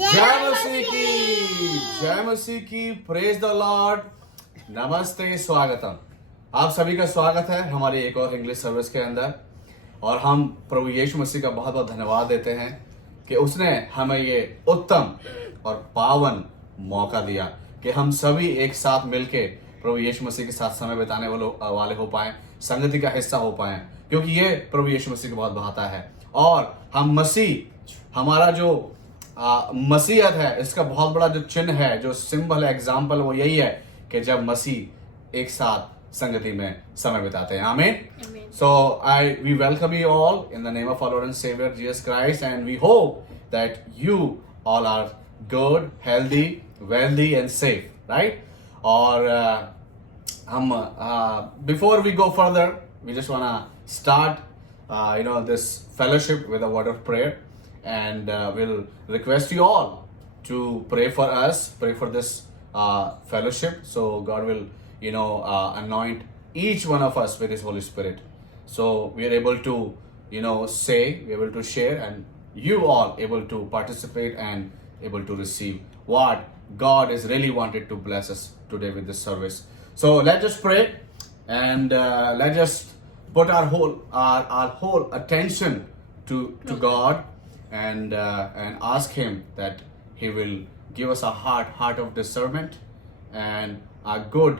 जय मसीह की praise the Lord. नमस्ते, स्वागतम। आप सभी का स्वागत है हमारी एक और इंग्लिश सर्विस के अंदर। और हम प्रभु यीशु मसीह का बहुत बहुत धन्यवाद देते हैं कि उसने हमें ये उत्तम और पावन मौका दिया कि हम सभी एक साथ मिलके प्रभु यीशु मसीह के साथ समय बिताने वाले हो पाए, संगति का हिस्सा हो पाए, क्योंकि ये प्रभु यीशु मसीह को बहुत भाता है। और हम मसीह, हमारा जो मसीहत है, इसका बहुत बड़ा जो चिन्ह है, जो सिंबल है, एग्जाम्पल, वो यही है कि जब मसीह एक साथ संगति में समय बिताते हैं। आमीन। So we welcome you all in the name of our Lord and Savior Jesus Christ, and we hope that you all are good, healthy, wealthy and safe, right? और हम before we go further, we just wanna start this fellowship with a word of prayer, and we'll request you all to pray for us, pray for this fellowship, so God will anoint each one of us with His Holy Spirit, so we are able to say, we are able to share, and you all able to participate and able to receive what God is really wanted to bless us today with this service. So let's just pray, and let's just put our whole attention to God, and ask Him that He will give us a heart of discernment and a good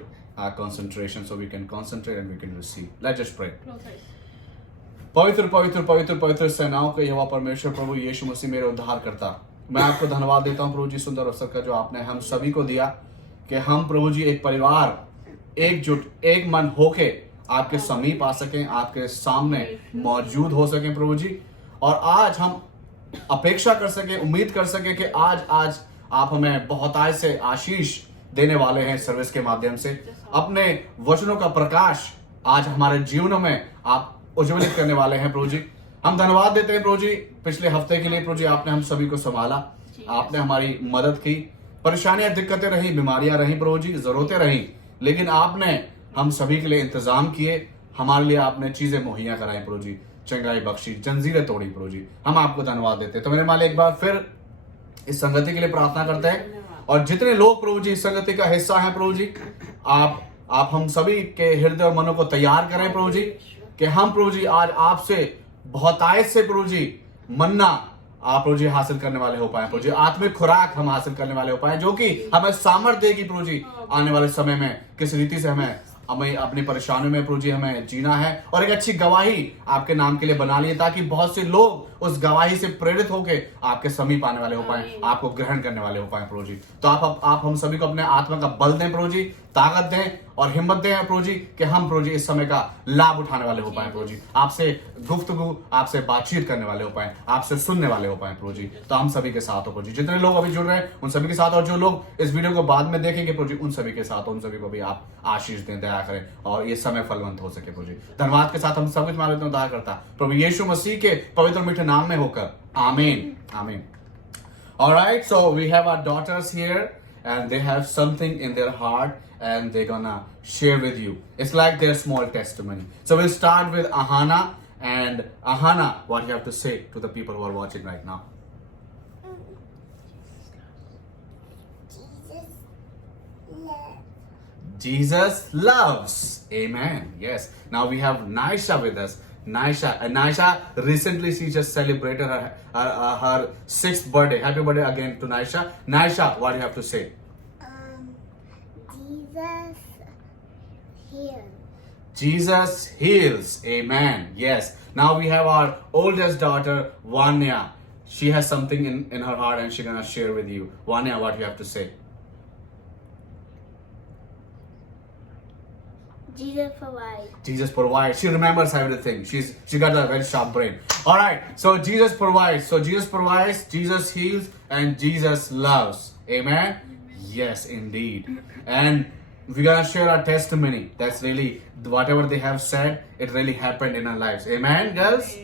concentration, so we can concentrate and we can receive. Let's just pray. पवित्र पवित्र पवित्र पवित्र सेनाओं के यहोवा परमेश्वर प्रभु यीशु मसीह मेरे उद्धार करता, मैं आपको धन्यवाद देता हूँ प्रभु जी, सुंदर अवसर का जो आपने हम सभी को दिया कि हम प्रभु जी एक परिवार, एकजुट, एक मन होके आपके समीप आ सकें, आपके सामने मौजूद हो सकें प्रभु जी। और आज हम अपेक्षा कर सके, उम्मीद कर सके कि आज आप हमें बहुतायत से आशीष देने वाले हैं सर्विस के माध्यम से। अपने वचनों का प्रकाश आज हमारे जीवनों में आप उज्ज्वलित करने वाले हैं प्रभु जी। हम धन्यवाद देते हैं प्रभु जी पिछले हफ्ते के लिए प्रभु जी, आपने हम सभी को संभाला, आपने हमारी मदद की। परेशानियां, दिक्कतें रही, बीमारियां रही प्रभु जी, जरूरतें रही, लेकिन आपने हम सभी के लिए इंतजाम किए, हमारे लिए आपने चीजें मुहैया कराई प्रभु जी, चंगाई बख्शी, जंजीरें तोड़ी प्रभु जी। हम आपको धन्यवाद देते हैं। तो मेरे मालिक एक बार फिर इस संगति के लिए प्रार्थना करते हैं, और जितने लोग प्रभु जी इस संगति का हिस्सा हैं प्रभु जी, आप हम सभी के हृदय और मनों को तैयार करें प्रभु जी, कि हम प्रभु जी आज आपसे बहुतायत से प्रभु जी मन्ना आप प्रभु जी हासिल करने वाले हो पाए प्रभु जी, आत्मिक खुराक हम हासिल करने वाले हो पाए, जो कि हमें सामर्थ्य देगी प्रभु जी आने वाले समय में किस रीति से हमें अपनी परेशानियों में प्रभु जी हमें जीना है, और एक अच्छी गवाही आपके नाम के लिए बना लिए, ताकि बहुत से लोग उस गवाही से प्रेरित होकर आपके समीप आने वाले हो पाए, आपको ग्रहण करने वाले हो पाए प्रभु जी। तो आप हम सभी को अपने आत्मा का बल दें प्रभु जी, ताकत दें और हिम्मत दें प्रभु जी, कि हम प्रभु जी इस समय का लाभ उठाने वाले हो पाए प्रभु जी, आपसे गुफ्तगू, आपसे बातचीत करने वाले हो पाए, आपसे सुनने वाले हो पाए प्रभु जी। तो हम सभी के साथ हो प्रभु जी, जितने लोग अभी जुड़ रहे हैं उन सभी के साथ, और जो लोग इस वीडियो को बाद में देखेंगे प्रभु जी, उन सभी के साथ, उन सभी को भी आप आशीष दें, दया करें, और ये समय फलवंत हो सके प्रभु जी। धन्यवाद के साथ हम सब कुछ मान लेते हैं उद्धार करता प्रभु यीशु मसीह के पवित्र मीठे नाम में होकर, आमीन आमीन। Alright, so we have our daughters here, and they have something in their heart, and they're gonna share with you. It's like their small testimony. So we'll start with Ahana. And Ahana, what you have to say to the people who are watching right now? Jesus loves. Amen. Yes. Now we have Naisha with us. Naisha, recently she just celebrated her 6th birthday. Happy birthday again to Naisha. Naisha, what do you have to say? Jesus heals. Jesus heals. Amen. Yes. Now we have our oldest daughter, Vanya. She has something in her heart, and she's gonna share with you. Vanya, what do you have to say? Jesus provides. Jesus provides. She remembers everything. She got a very sharp brain. All right. So Jesus provides. So Jesus provides, Jesus heals, and Jesus loves. Amen. Yes, indeed. And we're gonna share our testimony. That's really whatever they have said. It really happened in our lives. Amen, girls.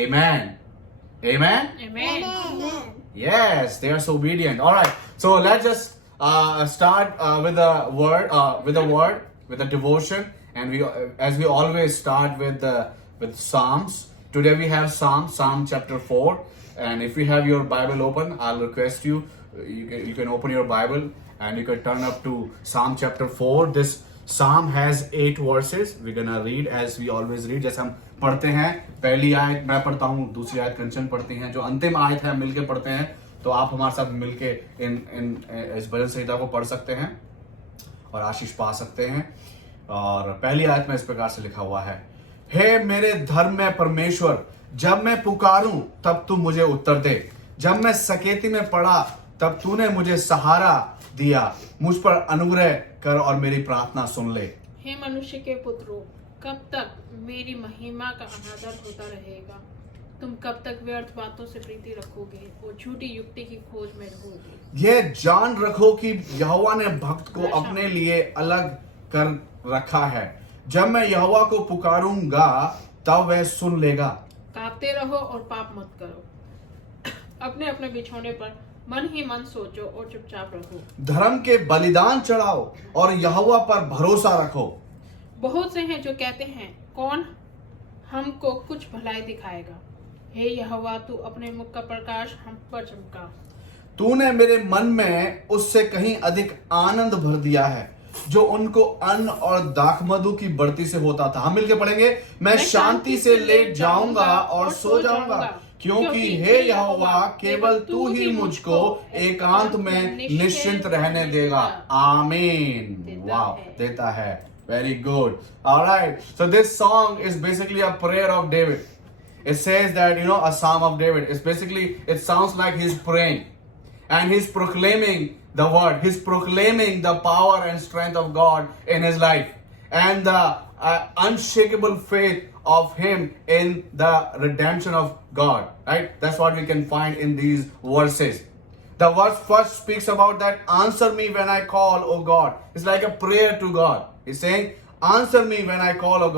Amen. Amen. Amen. Amen. Yes, they are so obedient. All right. So let's just start with the word, with the devotion. And we, as we always start with Psalms. Today we have Psalm chapter 4, And if you have your Bible open, I'll request you, you can open your Bible and you can turn up to Psalm chapter 4. This Psalm has 8 verses. We're gonna read as we always read. जैसे हम पढ़ते हैं, पहली आयत मैं पढ़ता हूँ, दूसरी आयत कंचन पढ़ती हैं, जो अंतिम आयत है मिलके पढ़ते हैं. तो आप हमारे साथ मिलके इस भजन संहिता को पढ़ सकते हैं और आशीष पा सकते हैं. और पहली आयत में इस प्रकार से लिखा हुआ है, हे मेरे धर्म में परमेश्वर, जब मैं पुकारूं तब तू मुझे उत्तर दे. जब मैं सकेती में पड़ा तब तूने मुझे सहारा दिया. मुझ पर अनुग्रह कर और मेरी प्रार्थना सुन ले. हे मनुष्य के पुत्रों, कब तक मेरी महिमा का अनादर होता रहेगा? तुम कब तक व्यर्थ बातों से प्रीति रखोगे और झूठी युक्ति की खोज में रहोगे? यह जान रखो कि यहोवा ने भक्त को अपने लिए अलग कर रखा है. जब मैं यहोवा को पुकारूंगा तब वह सुन लेगा. कांपते रहो और पाप मत करो. अपने अपने बिछौने पर मन ही मन सोचो और चुपचाप रहो. धर्म के बलिदान चढ़ाओ और यहोवा पर भरोसा रखो. बहुत से हैं जो कहते हैं, कौन हमको कुछ भलाई दिखाएगा? हे यहोवा, तू अपने मुख का प्रकाश हम पर चमका. तूने मेरे मन में उससे कहीं अधिक आनंद भर दिया है, जो उनको अन्न और दाखमधु की बढ़ती से होता था. हम मिलकर पढ़ेंगे, मैं शांति से लेट जाऊंगा और सो जाऊंगा, क्योंकि हे यहोवा, केवल तू ही मुझको एकांत में निश्चिंत रहने देगा. आमीन. वाह, देता है. Very good. Alright, so this song is basically a prayer of David. It says that, a Psalm of David. It's basically, it sounds like he's praying and he's proclaiming the word. He's proclaiming the power and strength of God in his life and the unshakable faith of him in the redemption of God. Right? That's what we can find in these verses. The verse first speaks about that, answer me when I call, O God. It's like a prayer to God. He's saying, answer me when I call, O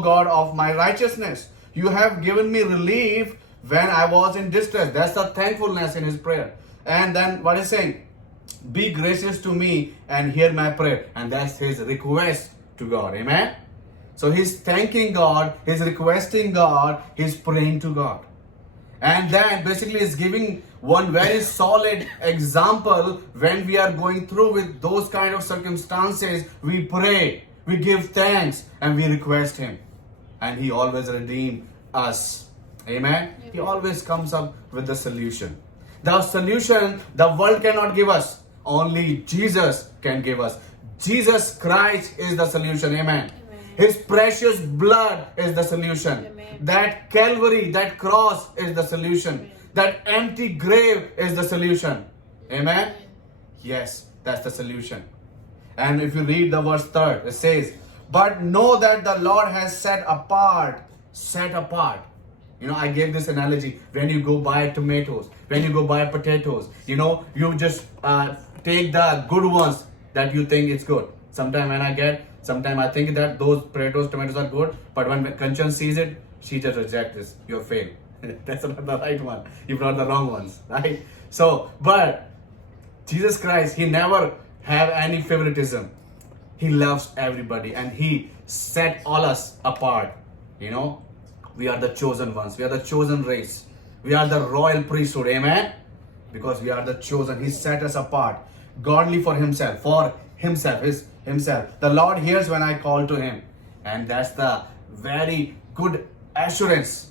God of my righteousness. You have given me relief when I was in distress. That's the thankfulness in his prayer. And then what he's saying, be gracious to me and hear my prayer. And that's his request to God. Amen. So he's thanking God, he's requesting God, he's praying to God. And then basically is giving one very solid example. When we are going through with those kind of circumstances, we pray, we give thanks, and we request him. And he always redeems us. Amen? He always comes up with the solution. The solution the world cannot give us. Only Jesus can give us. Jesus Christ is the solution. Amen. His precious blood is the solution. Amen. That Calvary, that cross is the solution. Amen. That empty grave is the solution. Amen? Amen. Yes, that's the solution. And if you read the verse 3, it says, but know that the Lord has set apart. I gave this analogy. When you go buy tomatoes, when you go buy potatoes, you just take the good ones that you think is good. Sometimes I think that those tomatoes are good, but when Kanchan sees it, she just rejects this. You failed. That's not the right one. You brought the wrong ones, right? So, but Jesus Christ, he never have any favoritism. He loves everybody and he set all us apart. We are the chosen ones. We are the chosen race. We are the royal priesthood. Amen? Because we are the chosen. He set us apart. Godly for himself. Himself. The Lord hears when I call to him. And that's the very good assurance.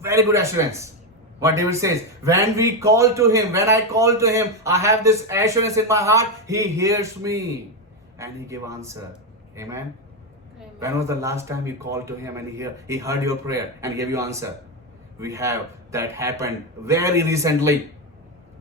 Very good assurance. What David says, when I call to him, I have this assurance in my heart. He hears me and he give answer. Amen? Amen. When was the last time you called to him and he heard your prayer and gave you answer? We have that happened very recently.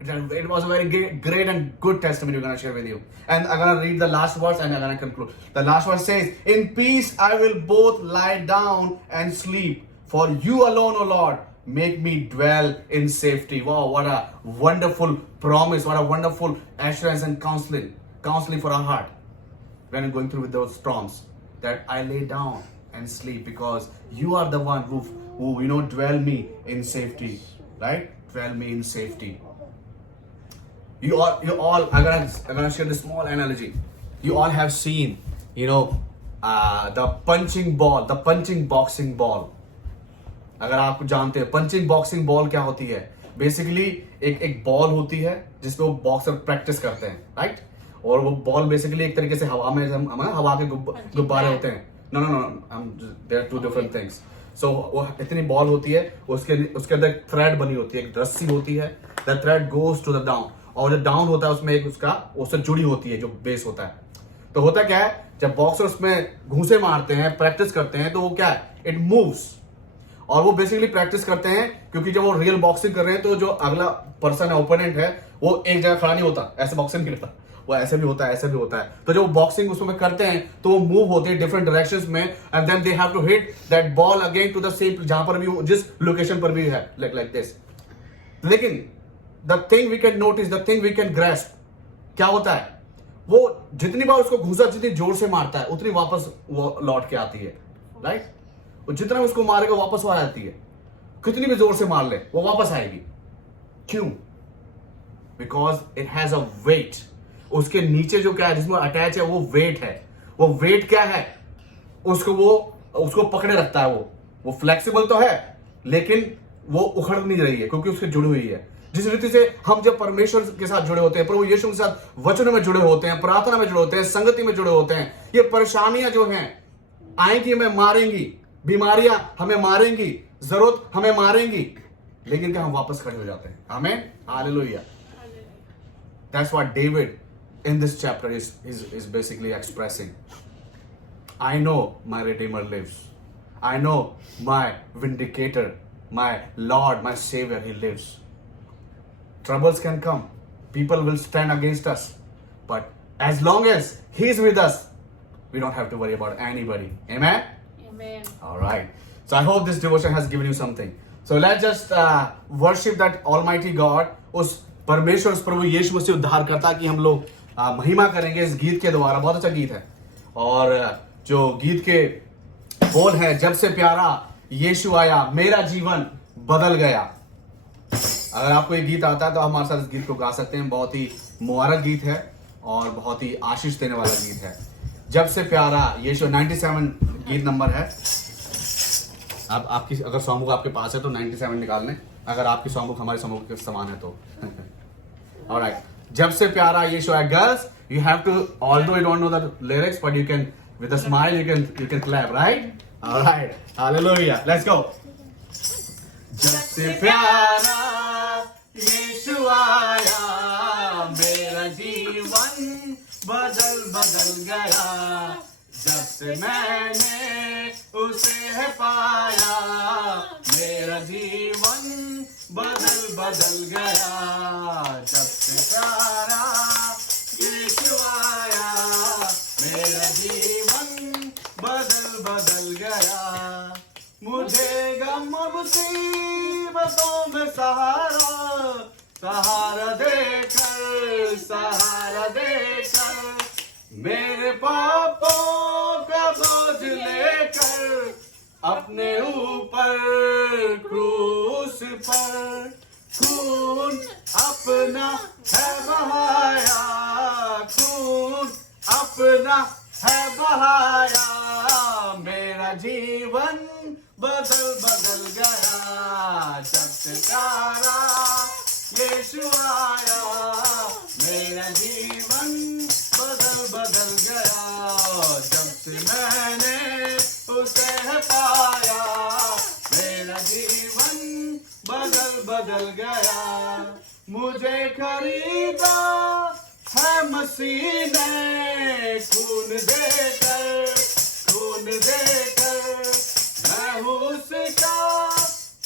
It was a very great and good testimony we're going to share with you. And I'm going to read the last verse and I'm going to conclude. The last verse says, in peace I will both lie down and sleep. For you alone, O Lord, make me dwell in safety. Wow, what a wonderful promise. What a wonderful assurance and counseling for our heart. When I'm going through with those storms, that I lay down and sleep because you are the one who dwell me in safety. Right? Dwell me in safety. You all, I'm gonna share this small analogy. You all have seen, the punching boxing ball. अगर आप जानते हैं punching boxing ball क्या होती है, basically एक ball होती है जिसमें वो बॉक्सर प्रैक्टिस करते हैं, राइट। और वो बॉल बेसिकली एक तरीके से हवा में हवा के गुब्बारे होते हैं। No no no, there are two different things. So वो इतनी बॉल होती है, उसके अंदर एक थ्रेड बनी होती है, एक रस्सी होती है, the thread goes to the down, और जो डाउन होता है उसमें एक उससे जुड़ी होती है जो बेस होता है। तो होता क्या है, जब बॉक्सर उसमें घूंसे मारते हैं, प्रैक्टिस करते हैं, तो वो क्या है, इट मूव्स। और वो बेसिकली प्रैक्टिस करते हैं क्योंकि जब वो रियल बॉक्सिंग कर रहे हैं तो जो अगला पर्सन है, ओपोनेंट है, वो एक जगह खड़ा नहीं होता, ऐसे बॉक्सिंग नहीं करता, वो ऐसे भी होता है, ऐसे भी होता है। तो जब बॉक्सिंग उसमें करते हैं तो वो मूव होते हैं डिफरेंट डायरेक्शंस में, and then they have to hit that ball again to the same, जहां पर भी जिस लोकेशन पर भी है, लाइक दिस। लेकिन the thing we can notice, the thing we can grasp, क्या होता है, वो जितनी बार उसको घूसा जितनी जोर से मारता है उतनी वापस वो लौट के आती है, राइट। और जितना उसको मारेगा वापस वो आ जाती है, कितनी भी जोर से मार ले वो वापस आएगी। क्यों? Because it has a weight. उसके नीचे जो क्या है, जिसमें अटैच है, वो वेट है। वो वेट क्या है, उसको पकड़े रखता है। वो फ्लेक्सिबल तो है लेकिन वो उखड़ नहीं रही है क्योंकि उससे जुड़ी हुई है। जिस रीति से हम जब परमेश्वर के साथ जुड़े होते हैं, प्रभु यीशु के साथ वचनों में जुड़े होते हैं, प्रार्थना में जुड़े होते हैं, संगति में जुड़े होते हैं, ये परेशानियां जो हैं आएंगी, हमें मारेंगी, बीमारियां हमें मारेंगी, जरूरत हमें मारेंगी, लेकिन क्या हम वापस खड़े हो जाते हैं। आमीन, hallelujah. That's what David in this chapter is basically expressing. I know my Redeemer lives. I know my Vindicator, my Lord, my Savior, He lives. Troubles can come. People will stand against us. But as long as He's with us, we don't have to worry about anybody. Amen? Amen. All right. So I hope this devotion has given you something. So let's just worship that Almighty God. उस परमेश्वर, उस प्रभु यीशु मसीह उद्धारकर्ता की हम लोग महिमा करेंगे इस गीत के द्वारा। बहुत अच्छा गीत है। और जो गीत के बोल है, जब से प्यारा यीशु आया मेरा जीवन बदल गया। अगर आपको ये गीत आता है तो हमारे साथ इस गीत को गा सकते हैं। बहुत ही मुबारक गीत है और बहुत ही आशीष देने वाला गीत है। जब से प्यारा यीशु, 97 गीत नंबर है। अब आपकी अगर सॉन्ग बुक आपके पास है तो 97 निकाल लें, अगर आपकी सॉन्ग बुक हमारी सॉन्ग बुक के समान है तो। ऑलराइट, जब से प्यारा यीशु आया। Girls, you have to, although you don't know the lyrics, but you can, with a smile, you can clap, right? All right, hallelujah, let's go. जब से प्यारा यीशु आया मेरा जीवन बदल गया। जब से मैंने उसे है पाया मेरा जीवन बदल गया। जब से प्यारा यीशु आया मेरा जीवन बदल गया। मुझे गम मुसीबतों में सहारा देकर मेरे पापों का बोझ लेकर अपने ऊपर क्रूस पर खून अपना है बहाया, खून अपना है बहाया। मेरा जीवन बदल गया। जब से प्यारा यीशु आया मेरा जीवन बदल गया। जब से मैंने उसे है पाया मेरा जीवन बदल गया। मुझे खरीदा है मसीह ने खून देकर मैं हूँ उसका,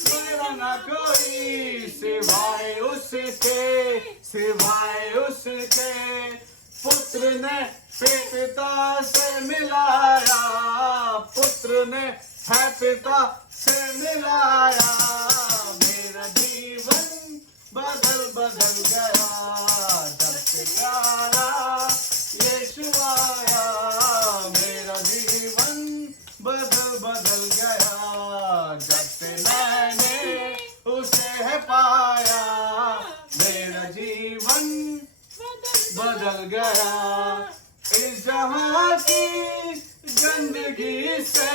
मेरा ना कोई सिवाय उसके। पुत्र ने पिता से मिलाया, पुत्र ने है पिता से मिलाया। मेरा जीवन बदल गया। जब से प्यारा यीशु आया मेरा जीवन बदल गया। जब से मैंने उसे है पाया मेरा जीवन बदल गया। इस जहां की गंदगी से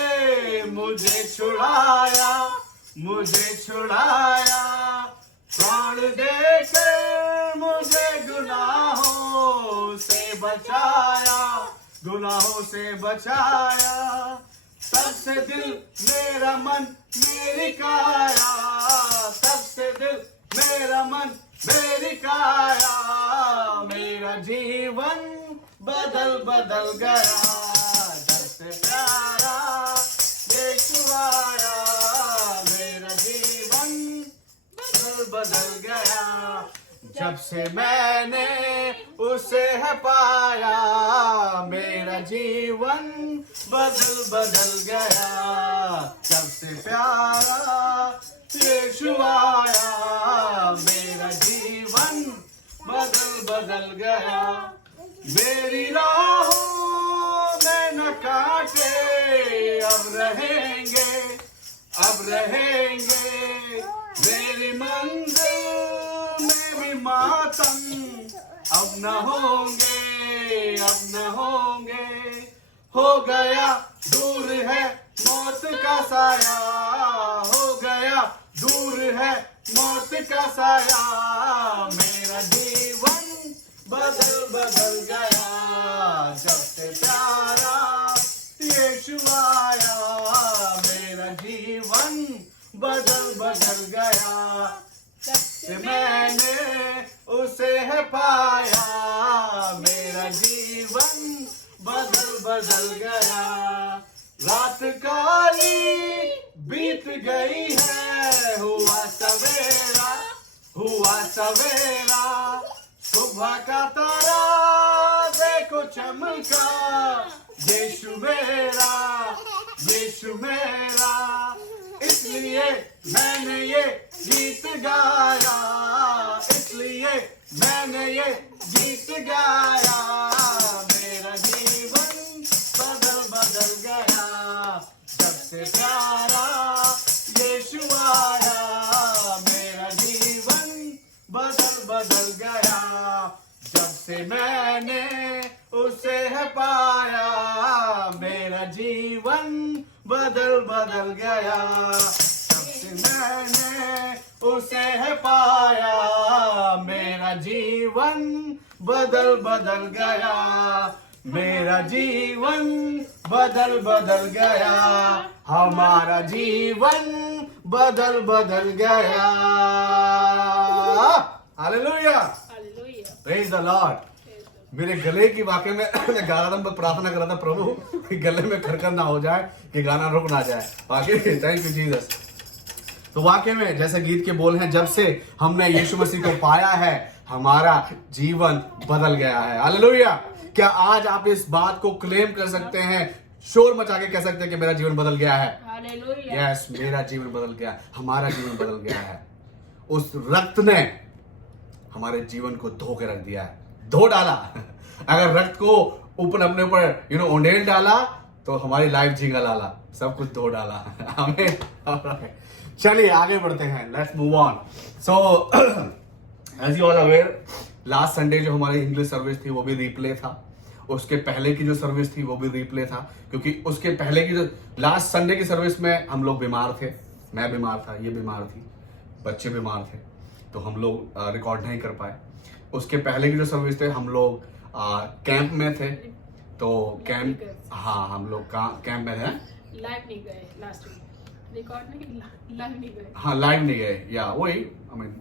मुझे छुड़ाया मुझे छुड़ाया, प्राण देकर मुझे गुनाहों से बचाया, गुनाहों से बचाया। तब से दिल मेरा मन मेरी काया, तब से दिल मेरा मन मेरी काया, मेरा जीवन बदल बदल गया। जब से प्यारा यीशु आया, मेरा जीवन बदल बदल गया। जब से मैंने उसे है पाया, मेरा जीवन बदल बदल गया। जब से प्यारा यीशु आया, मेरा जीवन बदल बदल गया। मेरी राहों में न काटे अब रहेंगे, अब रहेंगे। मेरी मंजिल में भी मातम अब न होंगे, अब न होंगे। हो गया दूर है मौत का साया, हो गया दूर है मौत का साया। मेरा जीवन बदल बदल गया। जब से प्यारा यीशु आया, मेरा जीवन बदल बदल गया। जब से मैंने उसे है पाया, मेरा जीवन बदल बदल गया। रात काली बीत गई है, हुआ सवेरा, हुआ सवेरा। सुबह का तारा देखो चमका, यीशु मेरा, यीशु मेरा। इसलिए मैंने ये गीत गाया, इसलिए मैंने ये गीत गाया। मेरा जीवन बदल बदल गया। जब से प्यारा यीशु आया, मेरा जीवन बदल बदल गया। जब से मैंने उसे है पाया, मेरा जीवन बदल बदल गया। जब से मैंने उसे है पाया, मेरा जीवन बदल बदल गया। मेरा जीवन बदल बदल गया, हमारा जीवन बदल बदल गया। Hallelujah, hallelujah. Praise the Lord. मेरे गले की वाकई में मैं गा रहा था, मैं प्रार्थना कर रहा था प्रभु कि गले में खरखर ना हो जाए, कि गाना रुक ना जाए। वाकई थैंक यू जीसस। तो वाकई में जैसे गीत के बोल हैं, जब से हमने यीशु मसीह को पाया है, हमारा जीवन बदल गया है। हालेलुया। क्या आज आप इस बात को क्लेम कर सकते हैं, शोर मचा के कह सकते हैं कि मेरा जीवन बदल गया है? हालेलुया। यस, मेरा जीवन बदल गया, हमारा जीवन बदल गया है। उस रक्त ने हमारे जीवन को धो के रख दिया है, धो डाला। अगर रक्त को ऊपर अपने ऊपर उंडेल डाला तो हमारी लाइफ झींगा लाला, सब कुछ धो डाला। हमें चलिए आगे बढ़ते हैं, let's move on. So as you all aware, last Sunday जो हमारी इंग्लिश सर्विस थी वो भी रिप्ले था। उसके पहले की जो सर्विस थी वो भी रिप्ले था, क्योंकि उसके पहले की जो लास्ट संडे की सर्विस में हम लोग बीमार थे, मैं बीमार था, ये बीमार थी, बच्चे बीमार थे, तो हम लोग रिकॉर्ड नहीं कर पाए। उसके पहले की जो सर्विस थे हम लोग कैंप में थे, तो कैंप, हाँ हम लोग कैंप में थे। लाइव नहीं गए लास्ट वीक, रिकॉर्ड नहीं, लाइव नहीं गए। हाँ लाइव नहीं गए, या वही आई मीन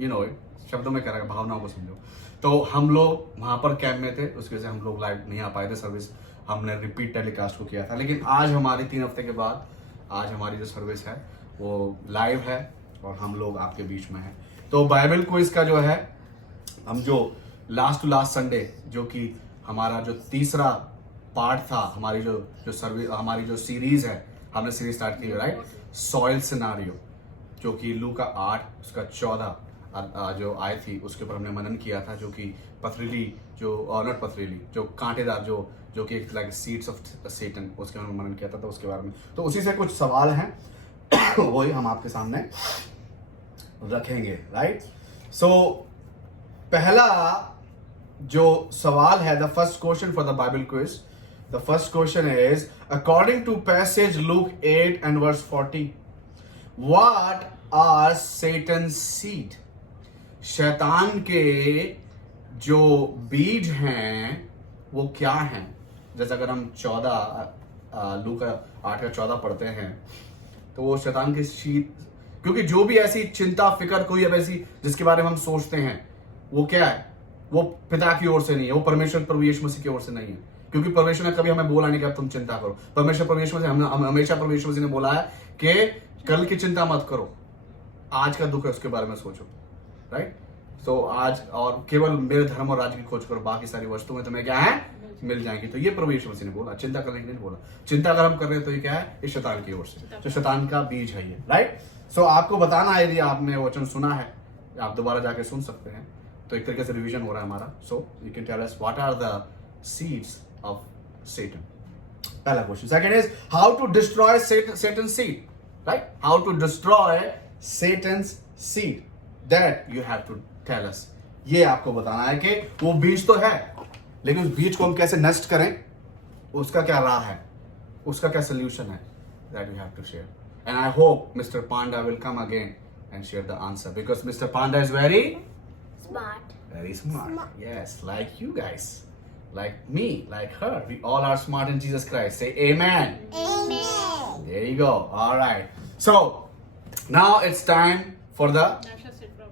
यू नो शब्दों में कह रहा है, भावनाओं को समझो। तो हम लोग वहां पर कैंप में थे, उसकी वजह से हम लोग लाइव नहीं आ पाए थे, सर्विस हमने रिपीट टेलीकास्ट को किया था। लेकिन आज हमारी 3 हफ्ते के बाद आज हमारी जो सर्विस है वो लाइव है और हम लोग आपके बीच में हैं। तो बाइबल क्विज का जो है, हम जो लास्ट टू लास्ट संडे, जो कि हमारा जो तीसरा पार्ट था, हमारी जो सर्विस, हमारी जो सीरीज है, हमने सीरीज स्टार्ट की राइट, सॉइल सिनारियो, जो कि लूका 8 उसका 14 जो आई थी, उसके ऊपर हमने मनन किया था। जो कि पथरीली, जो नॉट पथरीली, जो कांटेदार, जो कि लाइक सीड्स ऑफ सेटन, उसके बारे में मनन किया था, तो उसके बारे में, तो उसी से कुछ सवाल हैं वही हम आपके सामने रखेंगे, राइट। सो पहला जो सवाल है, the first question for the Bible quiz, the first question is, according to passage Luke 8 and verse 40, what are Satan seed, शैतान के जो बीज हैं वो क्या हैं। जैसे अगर हम 14 लूका 8:14 पढ़ते हैं तो वो शैतान के सीड, क्योंकि जो भी ऐसी चिंता फिक्र कोई अब ऐसी जिसके बारे में हम सोचते हैं वो क्या है, वो पिता की ओर से नहीं है, वो परमेश्वर प्रभु यीशु मसीह की ओर से नहीं है। क्योंकि परमेश्वर ने कभी हमें बोला नहीं कि अब तुम चिंता करो। परमेश्वर प्रभु यीशु मसीह हमेशा परमेश्वर मसीह ने बोला है कि कल की चिंता मत करो, आज का दुख है उसके बारे में सोचो, राइट। तो आज और केवल मेरे धर्म और राज्य की खोज करो, बाकी सारी वस्तुएं तुम्हें क्या है मिल जाएंगी। तो ये प्रभु यीशु मसीह ने बोला, चिंता करने के लिए नहीं बोला। चिंता अगर हम कर रहे हैं तो ये क्या है, इस शैतान की ओर से, जो शैतान का बीज है ये, राइट। सो आपको बताना है, यदि आपने वचन सुना है आप दोबारा जाके सुन सकते हैं, तो एक तरीके से रिवीजन हो रहा है हमारा। So you can tell us what are the seeds of Satan. पहला question. Second is how to destroy Satan's seed, right. How to destroy Satan's seed, that you have to tell us. ये आपको बताना है कि वो बीज तो है, लेकिन उस बीज को हम कैसे नष्ट करें, उसका क्या राह है, उसका क्या सोल्यूशन है, that you have to share. And I hope mister Panda will come again and share the answer, because Mr. Panda is very smart. Yes, like you guys, like me, like her. We all are smart in Jesus Christ. Say amen. Amen. There you go. All right. So now it's time for the Nasha sit bro.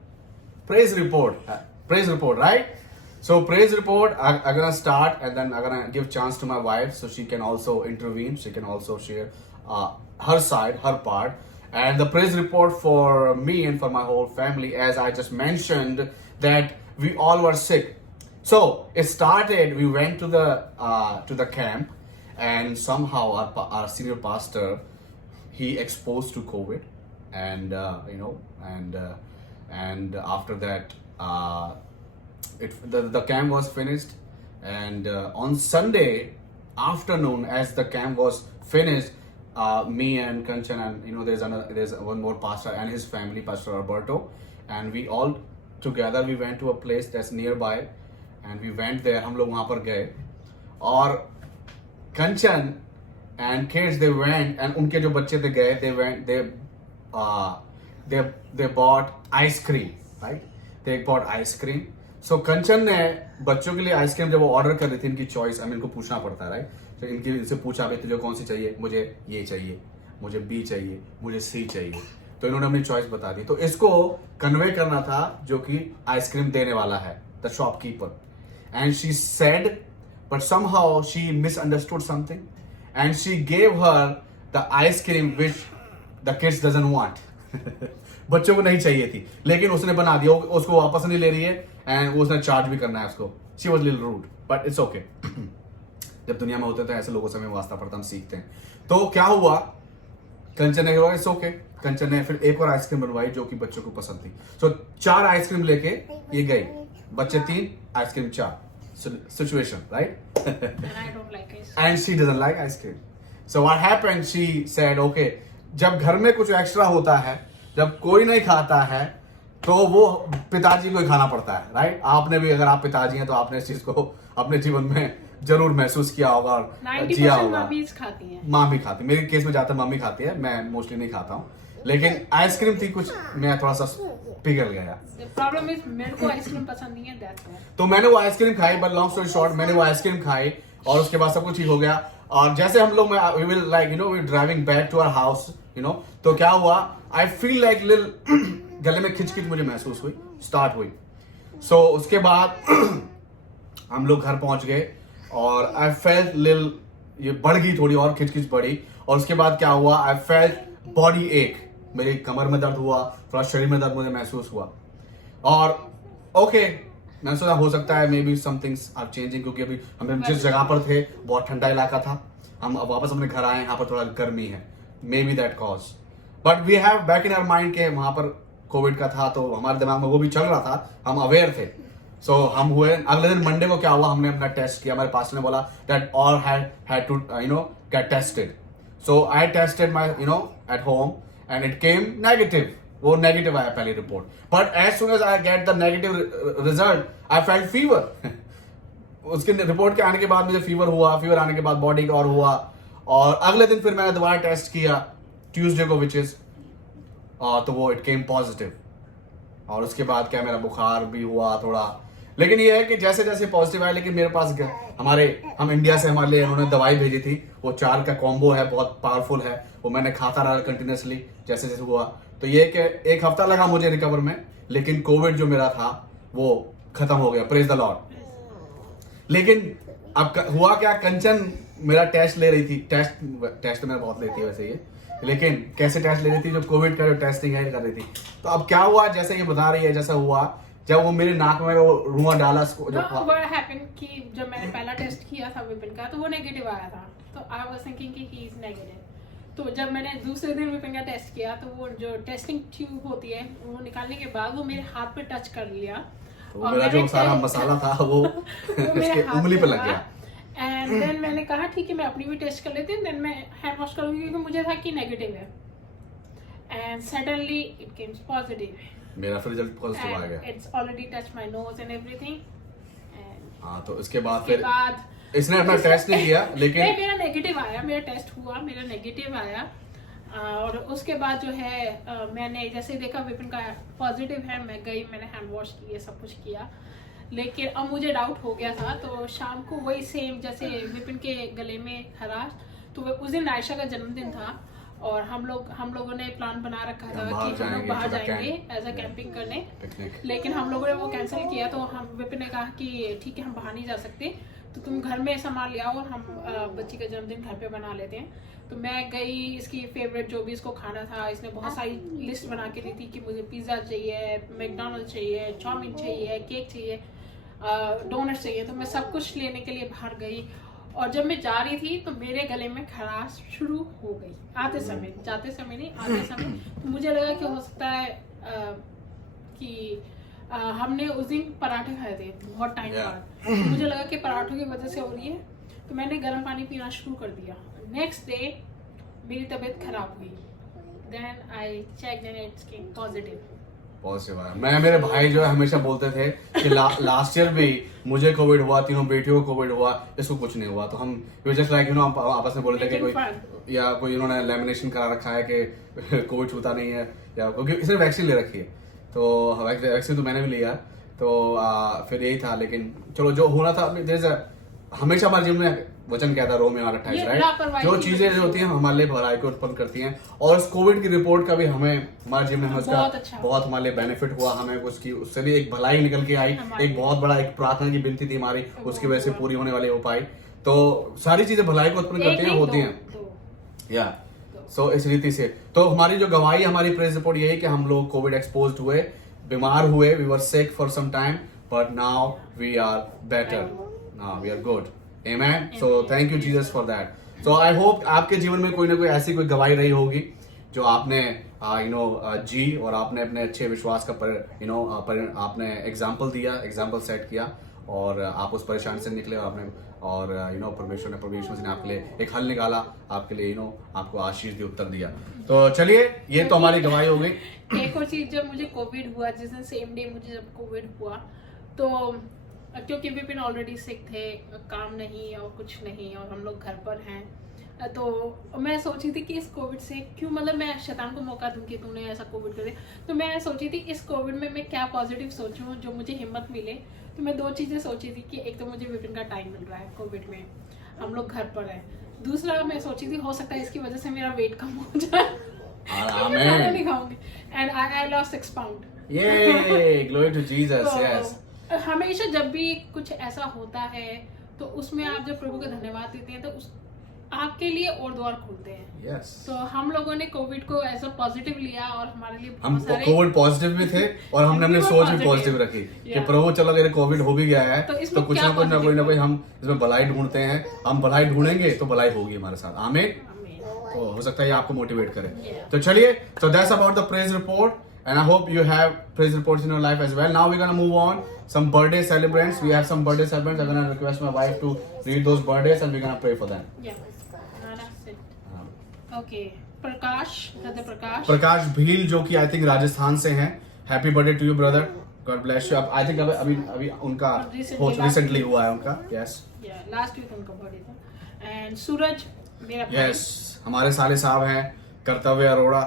praise report. Praise report, right? So praise report. I'm gonna start, and then I'm gonna give chance to my wife so she can also intervene. She can also share her side, her part. And the praise report for me and for my whole family, as I just mentioned, that we all were sick. So it started. We went to the camp, and somehow our senior pastor, he exposed to COVID, and and after that, the camp was finished, and on Sunday afternoon, as the camp was finished, me and Kanchan, and there's one more pastor and his family, Pastor Alberto, and we all together we went to a place that's nearby, and we went there. हम लोग वहाँ पर गए, और Kanchan and kids, they went, and उनके जो बच्चे थे गए, they went, they bought ice cream, right? They bought ice cream. So Kanchan ने बच्चों के लिए आइसक्रीम जब वो ऑर्डर कर रही थी, इनकी चॉइस, हमें इनको पूछना पड़ता है, राइट। तो इनसे पूछा भाई तुझे कौन सी चाहिए, मुझे ये चाहिए, मुझे बी चाहिए, मुझे सी चाहिए। तो इन्होंने अपनी चॉइस बता दी। तो इसको कन्वे करना था जो कि आइसक्रीम देने वाला है, the shopkeeper, and she said, but somehow she misunderstood something, and she gave her the ice cream which the kids doesn't want. बच्चों को नहीं चाहिए थी, लेकिन उसने बना दिया, उसको वापस नहीं ले रही है, एंड उसने चार्ज भी करना है उसको। She was little rude, but it's okay. जब दुनिया में होते तो ऐसे लोगों से हमें वास्ता पड़ता, हम सीखते हैं। तो क्या हुआ, कंचन ने कहा इट्स ओके। कंचन ने फिर एक और आइसक्रीम बनवाई जो कि बच्चों को पसंद थी। सो 4 आइसक्रीम लेके ये गई, बच्चे 3, ice cream 4, situation, right. And I don't like ice. And she doesn't like ice cream. So what happened, she said, okay, जब घर में कुछ एक्स्ट्रा होता है, जब कोई नहीं खाता है, तो वो पिताजी को ही खाना पड़ता है, राइट। आपने भी, अगर आप पिताजी हैं तो आपने इस चीज को अपने जीवन में जरूर महसूस किया होगा और 90% जिया होगा। मम्मीज खाती हैं। माँ भी खाती, मेरे केस में ज्यादातर मम्मी खाती है, मैं मोस्टली नहीं खाता हूँ। लेकिन आइसक्रीम थी कुछ, मैं थोड़ा सा पिघल गया। The problem is मेरे को आइसक्रीम पसंद नहीं है, that's why. तो मैंने वो आइसक्रीम खाई, बट लॉन्ग स्टोरी शॉर्ट, मैंने वो आइसक्रीम खाई और उसके बाद सब कुछ ठीक हो गया। और जैसे हम लोग we will like we driving back to our house, तो क्या हुआ, आई फील लाइक लिटिल गले में खिंच मुझे महसूस हुई, स्टार्ट हुई। सो उसके बाद हम लोग घर पहुंच गए, और आई फेल्ट लिटिल, ये बढ़ गई थोड़ी और खिंच बढ़ी। और उसके बाद क्या हुआ, आई फेल्ट बॉडी एक, मेरी कमर में दर्द हुआ, थोड़ा शरीर में दर्द मुझे महसूस हुआ। और ओके, मैंने सोचा हो सकता है maybe somethings are changing, क्योंकि अभी हम जिस जगह पर थे बहुत ठंडा इलाका था, हम अब वापस अपने घर आए, यहाँ पर थोड़ा गर्मी है, maybe that cause. But we have back in our mind के वहां पर कोविड का था, तो हमारे दिमाग में वो भी चल रहा था, हम अवेयर थे। सो हम हुए, अगले दिन मंडे को क्या हुआ, हमने अपना टेस्ट किया, हमारे पास ने बोला that all had to get tested. So I tested my at home, and it came negative. वो नेगेटिव आया पहली report, but as soon as I get the negative result I felt fever. उसके report के आने के बाद मुझे fever हुआ, फीवर आने के बाद बॉडी और हुआ, और अगले दिन फिर मैंने दोबारा टेस्ट किया ट्यूसडे को, विच इज तो वो इट केम पॉजिटिव। और उसके बाद क्या मेरा बुखार भी हुआ थोड़ा, लेकिन ये है कि जैसे जैसे पॉजिटिव आया, लेकिन मेरे पास हम इंडिया से हमारे लिए उन्होंने दवाई भेजी थी, वो 4 का कॉम्बो है, बहुत पावरफुल है, वो मैंने खाता रहा कंटिन्यूसली जैसे जैसे हुआ। तो ये कि 1 हफ्ता लगा मुझे रिकवर में, लेकिन कोविड जो मेरा था वो खत्म हो गया, प्रेज द लॉर्ड। लेकिन अब हुआ क्या, कंचन मेरा टेस्ट ले रही थी, टेस्ट तो मैं बहुत लेती है वैसे ये, लेकिन कैसे टेस्ट ले रही थी, जो कोविड का जो टेस्टिंग है कर रही थी। तो अब क्या हुआ, जैसे ये बता रही है, जैसा हुआ जब वो मेरे नाक में वो रुआ डाला कि जब मैंने पहला टेस्ट किया था विपिन का, तो वो नेगेटिव आया था, तो आई वाज थिंकिंग कि ही इज नेगेटिव। तो जब मैंने दूसरे दिन विपिन का टेस्ट किया, तो वो जो टेस्टिंग ट्यूब होती है वो निकालने के बाद वो मेरे हाथ पे टच कर लिया, तो मेरा जो सारा मसाला था वो मेरे उंगली पे लग गया। एंड देन मैंने कहा ठीक है मैं अपनी भी टेस्ट कर लेती हूँ, देन मैं हैंड वॉश करूंगी, क्योंकि मुझे था कि नेगेटिव है। And suddenly it Kemps positive, मेरा फिर रिजल्ट पॉजिटिव आ गया। It's already touch my knows and everything. हाँ, तो इसके बाद फिर इसने अपना टेस्ट नहीं किया, लेकिन नहीं, मेरा नेगेटिव आया, मेरा टेस्ट हुआ, मेरा नेगेटिव आया। और उसके बाद जो है मैंने जैसे देखा विपिन का पॉजिटिव है, मैं गई, मैंने हैंड वॉश किए, सब कुछ किया, लेकिन अब मुझे डाउट हो गया था। तो शाम को वही सेम जैसे विपिन के गले में खराश, तो उस दिन आयशा का जन्मदिन था, और हम लोगों ने प्लान बना रखा था कि हम लोग बाहर जाएंगे एज अ कैंपिंग करने, लेकिन हम लोगों ने वो कैंसिल किया। तो हम विपिन ने कहा कि ठीक है हम बाहर नहीं जा सकते, तो तुम घर में सामान ले आओ और हम बच्ची का जन्मदिन घर पे बना लेते हैं। तो मैं गई, इसकी फेवरेट जो भी इसको खाना था, इसने बहुत सारी लिस्ट बना के दी थी कि मुझे पिज्ज़ा चाहिए, मैकडोनल्ड चाहिए, चाउमीन चाहिए, केक चाहिए, डोनट चाहिए। तो मैं सब कुछ लेने के लिए बाहर गई, और जब मैं जा रही थी तो मेरे गले में खराश शुरू हो गई आते समय, जाते समय नहीं, आते समय। तो मुझे लगा कि हो सकता है कि हमने उस दिन पराठे खाए थे बहुत टाइम बाद, तो मुझे लगा कि पराठों की वजह से हो रही है। तो मैंने गर्म पानी पीना शुरू कर दिया। नेक्स्ट डे मेरी तबीयत खराब हुई, then I check, then it's came positive है। मैं, मेरे भाई जो है हमेशा बोलते थे कि लास्ट ईयर भी मुझे कोविड हुआ, तीनों बेटियों को कोविड हुआ, इसको कुछ नहीं हुआ। तो हम जस्ट लाइक आपस में बोले थे कि कोई या कोई इन्होंने लैमिनेशन करा रखा है कि कोविड छूता नहीं है, या क्योंकि इसने वैक्सीन ले रखी है, तो वैक्सीन तो मैंने भी लिया। तो फिर यही था, लेकिन चलो जो होना था। हमेशा हमारे जीवन में वचन क्या था, रोमियो 8:28, राइट? जो चीजें जो होती हैं हमारे लिए भलाई को उत्पन्न करती हैं, और इस कोविड की रिपोर्ट का भी हमारे जीवन में उसका बहुत हमारे लिए बेनिफिट हुआ। हमें उससे भी एक भलाई निकल के आई, एक बहुत बड़ा एक प्रार्थना की विनती थी हमारी, उसकी वजह से पूरी होने वाली हो पाई। तो सारी चीजें भलाई को उत्पन्न करती हैं, होती हैं, या सो इस रीति से। तो हमारी जो गवाही, हमारी प्रेज रिपोर्ट यही कि हम लोग कोविड एक्सपोज्ड हुए, बीमार हुए, we were sick for some time, but now we are better, now we are good. Amen. So thank you Jesus for that. So I hope आपके जीवन में कोई ना कोई ऐसी कोई गवाही रही होगी जो आपने जी, और आपने अपने अच्छे विश्वास का आपने एग्जाम्पल दिया, एग्जाम्पल सेट किया, और आप उस परेशानी से निकले, और परमेश्वर ने आपके लिए एक हल निकाला, आपके लिए आपको आशीष दी, उत्तर दिया। तो चलिए, ये तो हमारी गवाही हो गई। एक और चीज, जब मुझे कोविड हुआ, जिस दिन सेम डे मुझे जब कोविड हुआ, तो क्योंकि विपिन ऑलरेडी सिक थे, काम नहीं और कुछ नहीं, और हम लोग घर पर हैं, तो मैं सोची थी कि इस कोविड से क्यों, मतलब मैं शैतान को मौका दूं कि तूने ऐसा कोविड कर दिया। तो मैं सोची थी इस कोविड में मैं क्या पॉजिटिव सोचूं जो मुझे हिम्मत मिले। तो मैं 2 चीज़ें सोची थी कि एक तो मुझे विपिन का टाइम मिल रहा है कोविड में, हम लोग घर पर हैं। दूसरा मैं सोची थी हो सकता है इसकी वजह से मेरा वेट कम हो जाए, मैं नहीं खाऊंगी, एंड आई लॉस्ट 6 पाउंड। ये ग्लोरी टू जीसस, यस। हमेशा जब भी कुछ ऐसा होता है तो उसमें आप जब प्रभु का धन्यवाद देते हैं, तो आपके लिए और द्वार खुलते हैं। yes. तो हम लोगों ने कोविड को एज अ पॉजिटिव लिया, और हमारे लिए हम कोविड पॉजिटिव भी थे, और हमने अपनी सोच भी पॉजिटिव रखी कि प्रभु चलो अगर कोविड हो भी गया है तो कुछ ना कोई हम इसमें भलाई ढूंढते हैं, हम भलाई ढूंढेंगे तो भलाई होगी हमारे साथ। आमीन। तो हो सकता है ये आपको मोटिवेट करे। तो चलिए, so that's about the praise report, and I hope you have praise reports in your life as well. Now we're gonna move on some birthday celebrants. We have some birthday celebrants. I'm gonna request my wife to read those birthdays, and we're gonna pray for them. Yeah. That's it. Okay. प्रकाश भील, जो कि I think Rajasthan से हैं। Happy birthday to you brother, God bless you. I think अभी उनका recently हुआ है उनका। Yes, last week उनका बर्थडे था। एंड सूरज मेरा भाई, यस, हमारे साले साहब हैं, कर्तव्य अरोड़ा,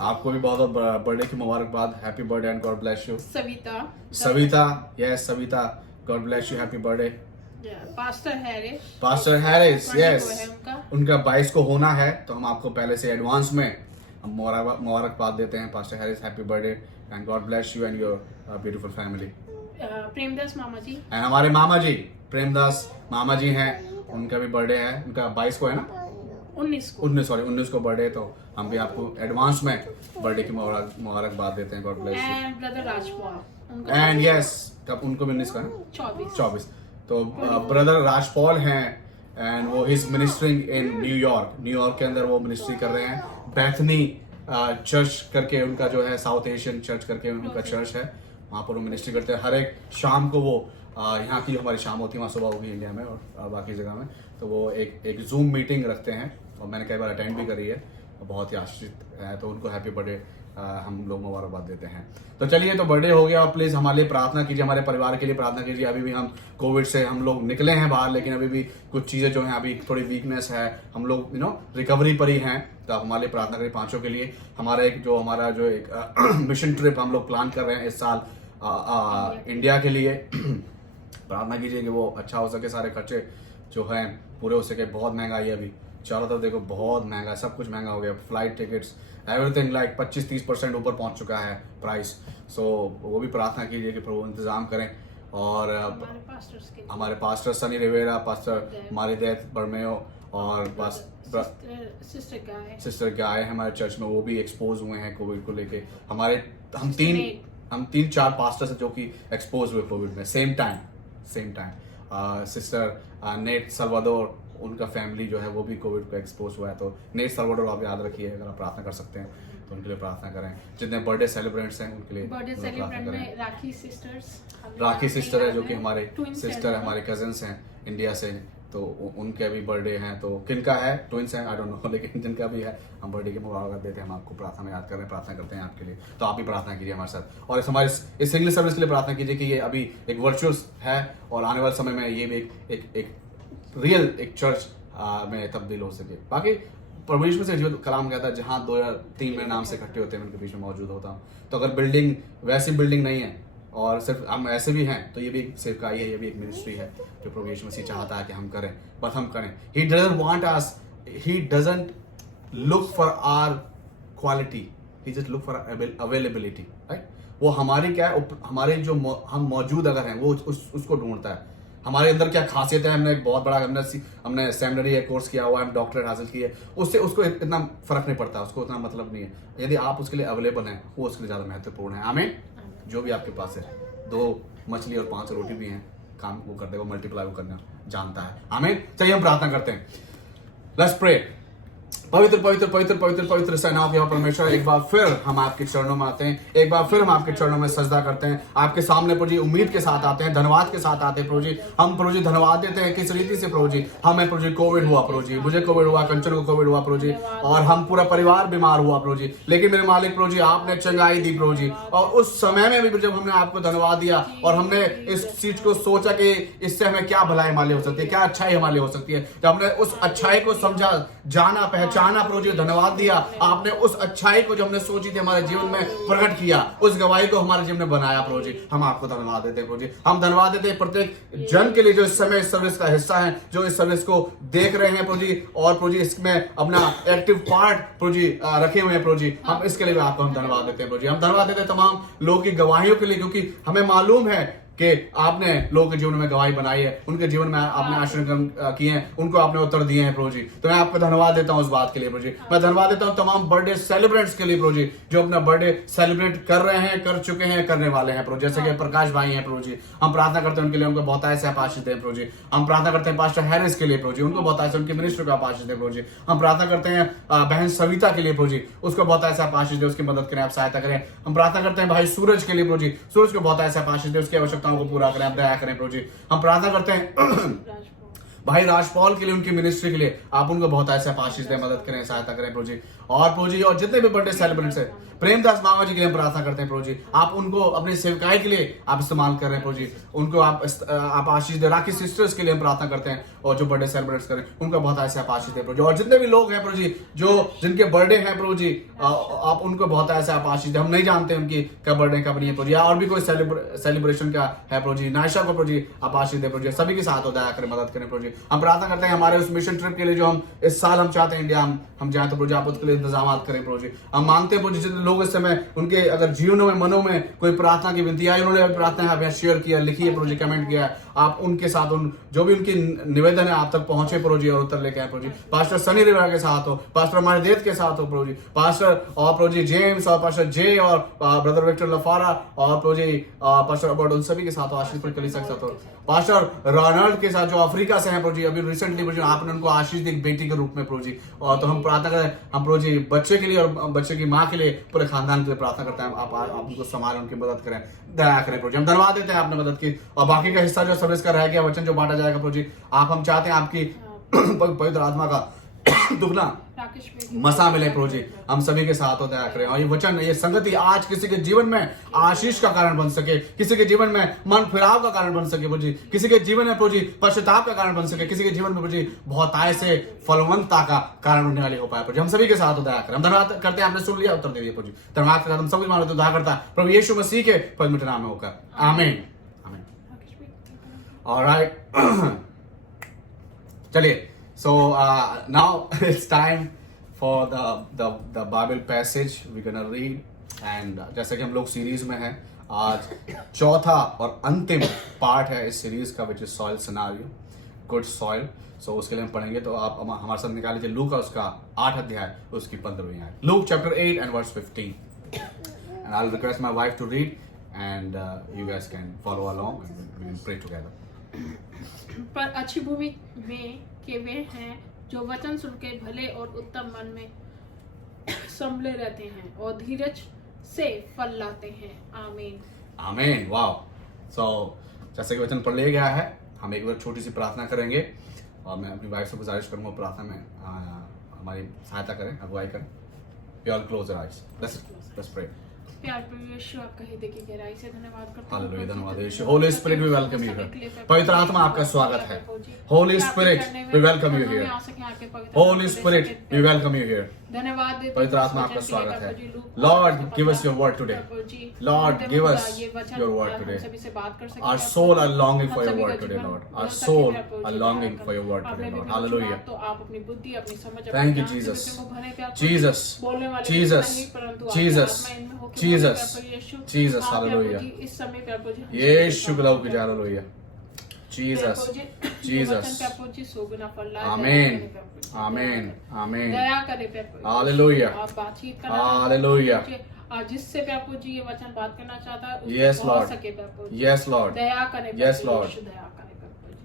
आपको भी बहुत बहुत बर्थडे की मुबारकबाद, happy birthday and God bless you. Savita, yes Savita, God bless you, happy birthday. Pastor Harris, 20 yes, को है उनका। उनका 22 को होना है, तो हम आपको पहले से एडवांस में हम मुबारकबाद देते हैं। Pastor Harris, happy birthday and God bless you and your beautiful family. Premdas मामा जी, एंड हमारे मामा जी प्रेमदास मामा जी हैं, उनका भी बर्थडे है, उनका 22 को है ना, 19 को बर्थडे, तो हम भी आपको एडवांस में बर्थडे की मुबारकबाद देते हैं, God bless you. And brother Rajpal, and yes, कब उनको भी 19 का है, 24, तो ब्रदर राजपाल हैं, एंड वो इज मिनिस्टरिंग इन न्यूयॉर्क के अंदर वो मिनिस्ट्री कर रहे हैं। बैथनी चर्च करके उनका जो है, साउथ एशियन चर्च करके उनका चर्च है, वहाँ पर वो मिनिस्ट्री करते हैं। हर एक शाम को वो यहाँ की हमारी शाम होती है, वहाँ सुबह होगी इंडिया में और बाकी जगह में, तो वो एक जूम मीटिंग रखते हैं और मैंने कई बार अटेंड भी करी है, बहुत ही आश्चर्य है, तो उनको हैप्पी बर्थडे हम लोग मुबारकबाद देते हैं। तो चलिए, तो बर्थडे हो गया, और प्लीज हमारे लिए प्रार्थना कीजिए, हमारे परिवार के लिए प्रार्थना कीजिए। अभी भी हम कोविड से हम लोग निकले हैं बाहर, लेकिन अभी भी कुछ चीजें जो हैं, अभी थोड़ी वीकनेस है, हम लोग रिकवरी पर ही हैं, तो हमारे लिए प्रार्थना करिए पांचों के लिए। हमारा एक मिशन ट्रिप हम लोग प्लान कर रहे हैं इस साल इंडिया के लिए। प्रार्थना कीजिए कि वो अच्छा हो सके, सारे खर्चे जो हैं पूरे हो सके। बहुत महंगाई है अभी चारों तरफ, देखो बहुत महंगा है, सब कुछ महंगा हो गया, फ्लाइट टिकट्स एवरीथिंग लाइक 25-30% ऊपर पहुंच चुका है प्राइस। सो वो भी प्रार्थना कीजिए कि प्रभु इंतजाम करें। और हमारे पास्टर सनी रिवेरा, पास्टर मारीदैत बर्मेयो और सिस्टर गाय हमारे चर्च में, वो भी एक्सपोज हुए हैं कोविड को लेके। हम 3-4 पास्टर्स हैं जो कि एक्सपोज हुए कोविड में same time. Sister net Salvador, उनका फैमिली जो है वो भी कोविड को एक्सपोज हुआ है, तो नेट सल्वाडोर आप याद रखिए, अगर आप प्रार्थना कर सकते हैं तो उनके लिए प्रार्थना करें। जितने बर्थडे सेलिब्रेंट्स हैं उनके लिए प्रार्थना करें। राखी सिस्टर है जो कि हमारे सिस्टर, हमारे कजन्स हैं इंडिया से, तो उनके भी बर्थडे हैं। तो किनका है, ट्विंस हैं, आई डोंट नो, लेकिन जिनका भी है हम बर्थडे की मुबारकबाद देते हैं, हम आपको प्रार्थना में याद कर रहे हैं, प्रार्थना करते हैं आपके लिए। तो आप भी प्रार्थना कीजिए हमारे साथ, और हमारे इस इंग्लिश सर्विस के लिए प्रार्थना कीजिए कि ये अभी एक वर्चुअल है, और आने वाले समय में ये भी एक रियल एक चर्च में तब्दील हो सके। बाकी प्रभु यीशु से जो कलाम कहता है, जहाँ 2 या 3 मेरे नाम से इकट्ठे होते हैं, उनके बीच में मौजूद होता हूँ। तो अगर बिल्डिंग वैसी बिल्डिंग नहीं है और सिर्फ हम ऐसे भी हैं, तो ये भी एक सेवकाई है, ये भी एक मिनिस्ट्री है जो प्रभु यीशु मसीह चाहता है कि हम करें, बस हम करें। He doesn't look for our quality, he just look for availability, right? वो हमारी क्या है, हमारे जो हम मौजूद अगर हैं, वो उसको ढूंढता है। हमारे अंदर क्या खासियत है, हमने एक बहुत बड़ा हमने सेमिनरी कोर्स किया हुआ है, हम डॉक्टरेट हासिल की है, उससे उसको इतना फर्क नहीं पड़ता, उसको उतना मतलब नहीं है। यदि आप उसके लिए अवेलेबल हैं, वो उसके लिए ज्यादा महत्वपूर्ण है। आमीन। जो भी आपके पास है, 2 मछली और 5 रोटी भी हैं, काम वो कर देगा, मल्टीप्लाई वो करना जानता है। आमीन। चलिए हम प्रार्थना करते हैं। Let's pray. पवित्र पवित्र पवित्र पवित्र पवित्र सेनाओं के परमेश्वर, एक बार फिर हम आपके चरणों में आते हैं, एक बार फिर हम आपके चरणों में सजदा करते हैं, आपके सामने प्रभु जी उम्मीद के साथ आते हैं, धन्यवाद के साथ आते हैं प्रभु जी। हम प्रभु जी धन्यवाद देते हैं किस रीति से प्रभु जी, हमें प्रभु जी कोविड हुआ प्रभु जी, मुझे कोविड हुआ, कंचन को कोविड हुआ प्रभु जी, और हम पूरा परिवार बीमार हुआ प्रभु जी, लेकिन मेरे मालिक प्रभु जी आपने चंगाई दी प्रभु जी। और उस समय में भी जब हमने आपको धन्यवाद दिया और हमने इस चीज को सोचा कि इससे हमें क्या भलाई हमारे हो सकती है, क्या अच्छाई हमारे हो सकती है, जब हमने उस अच्छाई को समझा, जाना, पहचाना प्रभु जी, धन्यवाद दिया। आपने उस अच्छाई को जो हमने सोची थी हमारे जीवन में प्रकट किया, उस गवाही को हमारे जीवन में बनाया प्रभु जी। हम आपको धन्यवाद देते हैं प्रभु जी। हम धन्यवाद देते हैं प्रत्येक जन के लिए जो इस समय इस सर्विस का हिस्सा है, जो इस सर्विस को देख रहे हैं प्रभु जी, और प्रभु जी इसमें अपना एक्टिव पार्ट प्रभु जी रखे हुए हैं प्रभु जी। हम इसके लिए भी आपको हम धन्यवाद देते हैं प्रभु जी। हम धन्यवाद देते हैं तमाम लोगों की गवाहियों के लिए, क्योंकि हमें मालूम है कि आपने लोगों के जीवन में गवाही बनाई है, उनके जीवन में आपने आशीर्वाद किए हैं, उनको आपने उत्तर दिए हैं प्रभु जी। तो मैं आपको धन्यवाद देता हूं उस बात के लिए प्रभु जी। मैं धन्यवाद देता हूं तमाम बर्थडे सेलिब्रेट्स के लिए प्रभु जी, जो अपना बर्थडे सेलिब्रेट कर रहे हैं, कर चुके हैं, करने वाले हैं प्रभु, जैसे कि प्रकाश भाई हैं प्रभु जी। हम प्रार्थना करते हैं उनके लिए, उनको बहुत ऐसे आशीष दें प्रभु जी। हम प्रार्थना करते हैं पास्टर हैरिस के लिए प्रभु जी, उनको बहुत ऐसे उनके मिनिस्टर को आशीष दें प्रभु जी। हम प्रार्थना करते हैं बहन सविता के लिए प्रभु जी, उसको बहुत ऐसा आशीष दे, उसकी मदद करें, आप सहायता करें। हम प्रार्थना करते हैं भाई सूरज के लिए प्रभु जी, सूरज को बहुत ऐसा आशीष दे, उसकी आवश्यकताओं को पूरा करें, दया करें प्रभु जी। हम प्रार्थना करते हैं भाई राजपाल के लिए, उनकी मिनिस्ट्री के लिए आप उनको बहुत ऐसे आशीष दें, मदद करें, सहायता करें प्रभु जी। और प्रभु जी, और जितने भी बर्थडे सेलिब्रेट्स हैं, प्रेमदास मामा जी के लिए हम प्रार्थना करते हैं प्रभु जी, आप उनको अपनी सेवकाई के लिए आप इस्तेमाल कर रहे हैं प्रभु जी, उनको आप आशीष दे। राखी सिस्टर्स के लिए हम प्रार्थना करते हैं, और जो बर्थडे सेलिब्रेट्स करें उनको बहुत ऐसे आप आशीष दे प्रभु जी। और जितने भी लोग हैं प्रभु जी, जो जिनके बर्थडे हैं प्रभु जी, आप उनको बहुत ऐसे आप आशीष दे। हम नहीं जानते उनकी कब बर्थडे कब नहीं है प्रभु जी, और भी कोई सेलिब्रेशन का है प्रभु जी, नायशा को प्रभु जी आप आशीष दे प्रभु जी, सभी के साथ हो, दया करें, मदद करें प्रभु जी। हम प्रार्थना करते हैं हमारे उस मिशन ट्रिप के लिए जो हम इस साल हम चाहते हैं इंडिया हम जाए, तो प्रभु जी आप उसके लिए इंतजाम करें प्रभु जी। हम मांगते हैं प्रभु जी, जितने लोग इस समय उनके अगर जीवनों में, मनों में कोई प्रार्थना की विनती आई, उन्होंने प्रार्थना यहाँ शेयर किया, लिखी है प्रभु जी, कमेंट किया है, आप उनके साथ उन जो भी उनकी निवेदन है आप तक पहुंचे प्रभु जी, और उत्तर लेके आए प्रभु जी। पास्टर सनी रिवर के साथ हो, पास्टर महादेव के साथ हो प्रभु जी, पास्टर और प्रभु जी जेम्स और पास्टर जे और ब्रदर विक्टर लफारा और प्रभु जी पास्टर रॉबर्ट, उन सभी के साथ हो, आशीष पर कली सकता हो, पास्टर रोनाल्ड के साथ जो अफ्रीका से हैं प्रभु जी, अभी रिसेंटली प्रभु जी आपने उनको आशीष दी बेटी के रूप में प्रभु जी। और तो हम प्रार्थना करें, हम प्रभु जी बच्चे के लिए और बच्चे की माँ के लिए, पूरे खानदान के लिए प्रार्थना करते हैं, आप उनको संभालें, उनकी मदद करें, दया करें प्रभु जी। हम धन्यवाद देते हैं आपने मदद की, और बाकी का हिस्सा जो सर्विस का रह गया, वचन जो बांटा जाएगा प्रभु जी, आप हम चाहते हैं आपकी पवित्र आत्मा का दुगना मसा मिले प्रभु जी, हम सभी के साथ हो, दया करें। और ये वचन, ये संगति आज किसी के जीवन में आशीष का कारण बन सके, किसी के जीवन में मन फिराव का कारण बन सके प्रभु जी, किसी के जीवन में प्रभु जी पश्चाताप का कारण बन सके, किसी के जीवन में प्रभु जी बहुत आय से फलवंतता का कारण बनने वाली हो पाए प्रभु जी। हम सभी के साथ हो, दया करें। हम धन्यवाद करते हैं, आपने सुन लिया, उत्तर दे दिया प्रभु जी। धन्यवाद करते हम सभी मानो तो दया करता प्रभु यीशु मसीह के पवित्र नाम में होकर, आमीन आमीन। ऑलराइट, चलिए, so now it's time for the Bible passage we're gonna read, and जैसे कि हम लोग सीरीज में हैं, आज चौथा और अंतिम पार्ट है इस सीरीज का, which is soil scenario, good soil। so उसके लिए हम पढ़ेंगे, तो आप हमारे साथ निकाल लीजिए लूका उसका 8 अध्याय उसकी 15वीं आयत, Luke chapter 8 and verse 15, and I'll request my wife to read, and you guys can follow along and we can pray together। पर अच्छी भूमि में के वे हैं जो वचन सुन के भले और उत्तम मन में संभले रहते हैं और धीरज से फल लाते हैं, आमीन आमीन। वाओ। सो जैसे कि वचन पढ़ लिया गया है, हम एक बार छोटी सी प्रार्थना करेंगे, और मैं अपनी वाइफ से गुजारिश करूंगा प्रार्थना में हमारी सहायता करें, अगुवाई करें। We all close our eyes. Let's pray। प्यार प्रभु यीशु, आपका हृदय की गहराई से धन्यवाद करता हूं। हालेलुया, धन्यवाद यीशु। Holy spirit we welcome you here. पवित्र आत्मा आपका स्वागत है। Holy spirit we welcome you here. Holy spirit we welcome you here. धन्यवाद पवित्र आत्मा आपका स्वागत है। Lord give us your word today. Lord give us your word today. Our soul are longing for your word today, Lord. Our soul are longing for your word today, Lord. Hallelujah. तो आप अपनी बुद्धि, अपनी समझ, Thank you, Jesus. Jesus. Jesus. Jesus. Jesus. Jesus. Hallelujah. इस समय प्रभु जी यीशु के नाम में hallelujah. Jesus. Jesus. Amen. Amen. Amen. दया करे प्रभु। Hallelujah. आप बातचीत करना Hallelujah. जिससे प्रभु जी ये वचन बात करना चाहता है उसको Yes, पहुंच Lord. सके प्रभु जी। Yes, Lord. दया करे Yes, प्रभु Lord. यीशु, दया करे प्रभु जी।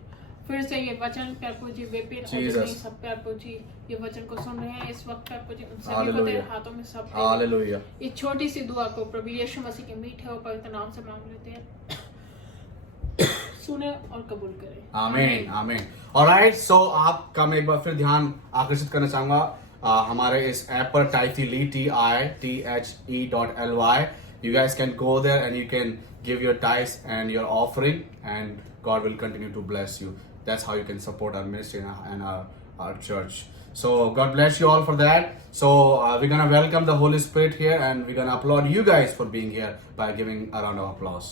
फिर से ये वचन प्रभु जी विपिन और Jesus. जितने सब प्रभु जी ये वचन को सुन रहे हैं इस वक्त प्रभु जी, उन सभी को Hallelujah. तेरे हाथों में सब दे। Hallelujah. इस छोटी सी दुआ को प्रभु यीशु मसीह के मीठे और पवित्र नाम से मांग लेते हैं, सुने और कबूल करें, आमीन आमीन। ऑलराइट, सो आपका मैं एक बार फिर ध्यान आकर्षित करना चाहूंगा हमारे इस ऐप पर TITHE TITHE.ly। You guys can go there and you can give your tithes and your offering, and God will continue to bless you. That's how you can support our ministry and our church. So God bless you all for that. So we're gonna welcome the Holy Spirit here, and we're gonna applaud you guys for being here by giving a round of applause.